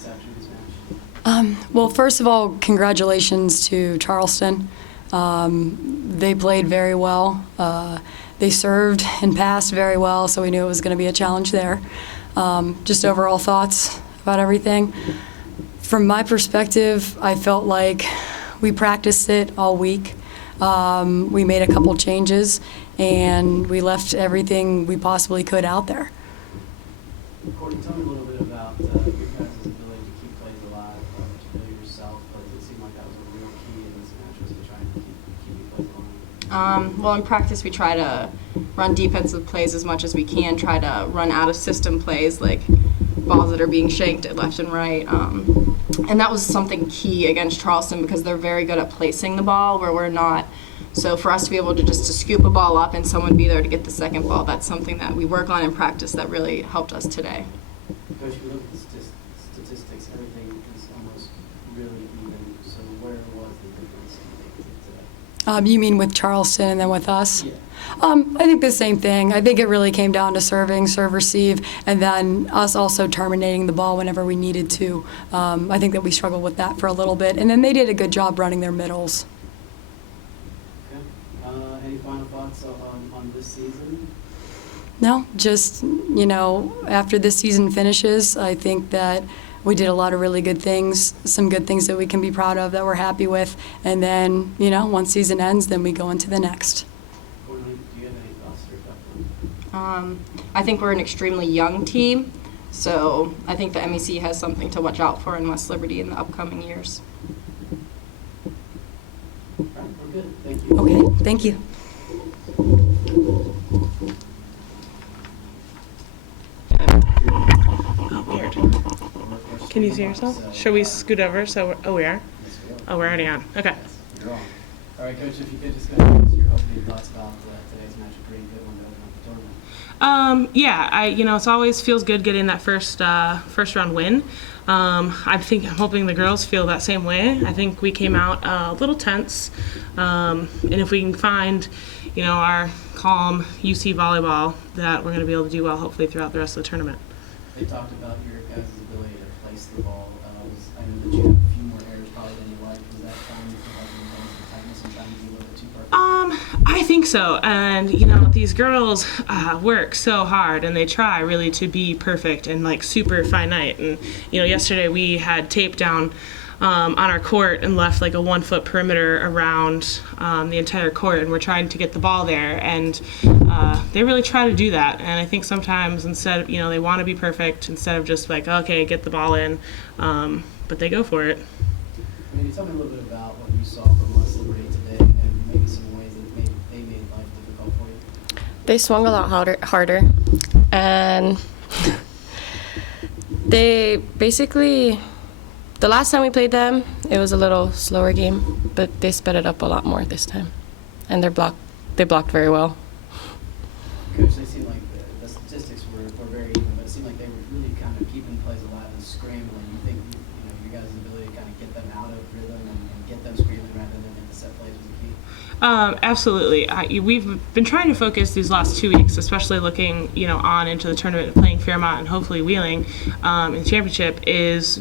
this afternoon's match? Well, first of all, congratulations to Charleston. They played very well. They served and passed very well, so we knew it was going to be a challenge there. Just overall thoughts about everything. From my perspective, I felt like we practiced it all week. We made a couple changes, and we left everything we possibly could out there. Courtney, tell me a little bit about your guys' ability to keep plays alive, particularly yourself, but it seemed like that was a real key in this match, was to try and keep your plays alive. Well, in practice, we try to run defensive plays as much as we can, try to run out of system plays like balls that are being shanked at left and right. And that was something key against Charleston because they're very good at placing the ball where we're not. So for us to be able to just to scoop a ball up and someone be there to get the second ball, that's something that we work on in practice that really helped us today. Coach, if you look at the statistics, everything is almost really even. So where was the difference today? You mean with Charleston and then with us? Yeah. I think the same thing. I think it really came down to serving, serve, receive, and then us also terminating the ball whenever we needed to. I think that we struggled with that for a little bit, and then they did a good job running their middles. Okay. Any final thoughts on this season? No, just, after this season finishes, I think that we did a lot of really good things, some good things that we can be proud of, that we're happy with, and then, once season ends, then we go into the next. Courtney, do you have any thoughts to reflect on? I think we're an extremely young team, so I think the MEC has something to watch out for in West Liberty in the upcoming years. All right, we're good. Thank you. Okay, thank you. Oh, weird. Can you see yourself? Should we scoot over? We are? Oh, we're already on. Okay. You're on. All right, Coach, if you could just go ahead and your opening thoughts about today's match, a pretty good one to open up the tournament. Yeah, it always feels good getting that first round win. I'm hoping the girls feel that same way. I think we came out a little tense, and if we can find, our calm UC volleyball, that we're going to be able to do well, hopefully, throughout the rest of the tournament. They talked about your guys' ability to place the ball. I know that you had a few more errors probably than you liked. Was that trying to help you balance the tightness and trying to be a little bit too perfect? I think so. And, these girls work so hard and they try really to be perfect and super finite. And, yesterday we had tape down on our court and left a 1 foot perimeter around the entire court, and we're trying to get the ball there. And they really try to do that. And I think sometimes instead of, they want to be perfect instead of just okay, get the ball in. But they go for it. Can you tell me a little bit about what you saw from West Liberty today and maybe some ways that they made life difficult for you? They swung a lot harder, and they basically, the last time we played them, it was a little slower game, but they sped it up a lot more this time, and they blocked very well. Coach, they seemed like the statistics were very even, but it seemed like they were really kind of keeping plays alive and scrambling. You think your guys' ability to kind of get them out of rhythm and get them scrambling rather than in the set plays was the key? Absolutely. We've been trying to focus these last 2 weeks, especially looking, on into the tournament, playing Fairmont and hopefully Wheeling in the championship, is,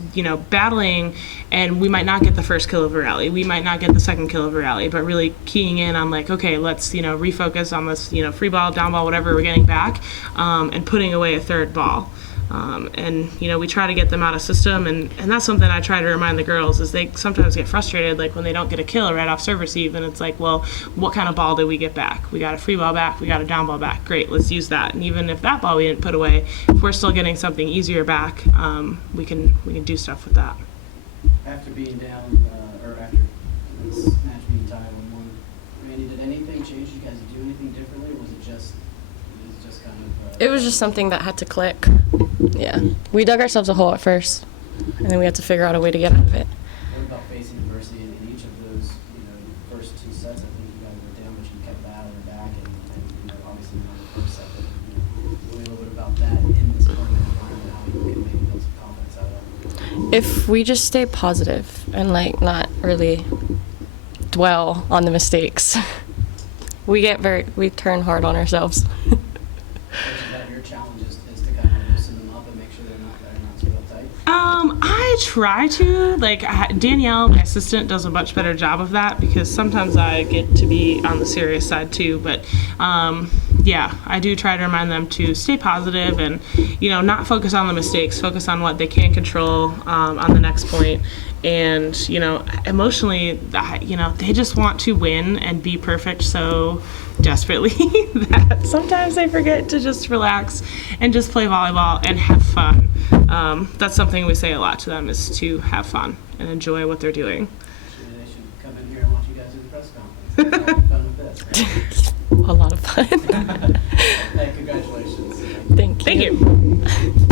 battling, and we might not get the first kill of a rally. We might not get the second kill of a rally, but really keying in on okay, let's, refocus on this, free ball, down ball, whatever we're getting back, and putting away a third ball. And we try to get them out of system, and that's something I try to remind the girls, is they sometimes get frustrated when they don't get a kill right off serve receive, and it's well, what kind of ball did we get back? We got a free ball back, we got a down ball back, great, let's use that. And even if that ball we didn't put away, if we're still getting something easier back, we can do stuff with that. After being down, or after this match being tied 1-1, Randy, did anything change? Did you guys do anything differently, or was it just kind of... It was just something that had to click. Yeah. We dug ourselves a hole at first, and then we had to figure out a way to get out of it. What about facing adversity in each of those, first 2 sets? I think you guys were down, but you kept battling back, and obviously not the first set. But, tell me a little bit about that in this tournament environment, how you can maybe build some confidence out of it. If we just stay positive and not really dwell on the mistakes, we turn hard on ourselves. Your challenge is to kind of loosen them up and make sure they're not too uptight? I try to. Like, Danielle, my assistant, does a much better job of that because sometimes I get to be on the serious side too. But yeah, I do try to remind them to stay positive and, not focus on the mistakes, focus on what they can control on the next point. And, emotionally, they just want to win and be perfect so desperately that sometimes they forget to just relax and just play volleyball and have fun. That's something we say a lot to them, is to have fun and enjoy what they're doing. Actually, they should come in here and watch you guys do the press conference. Have fun with this. A lot of fun. Hey, congratulations. Thank you. Thank you.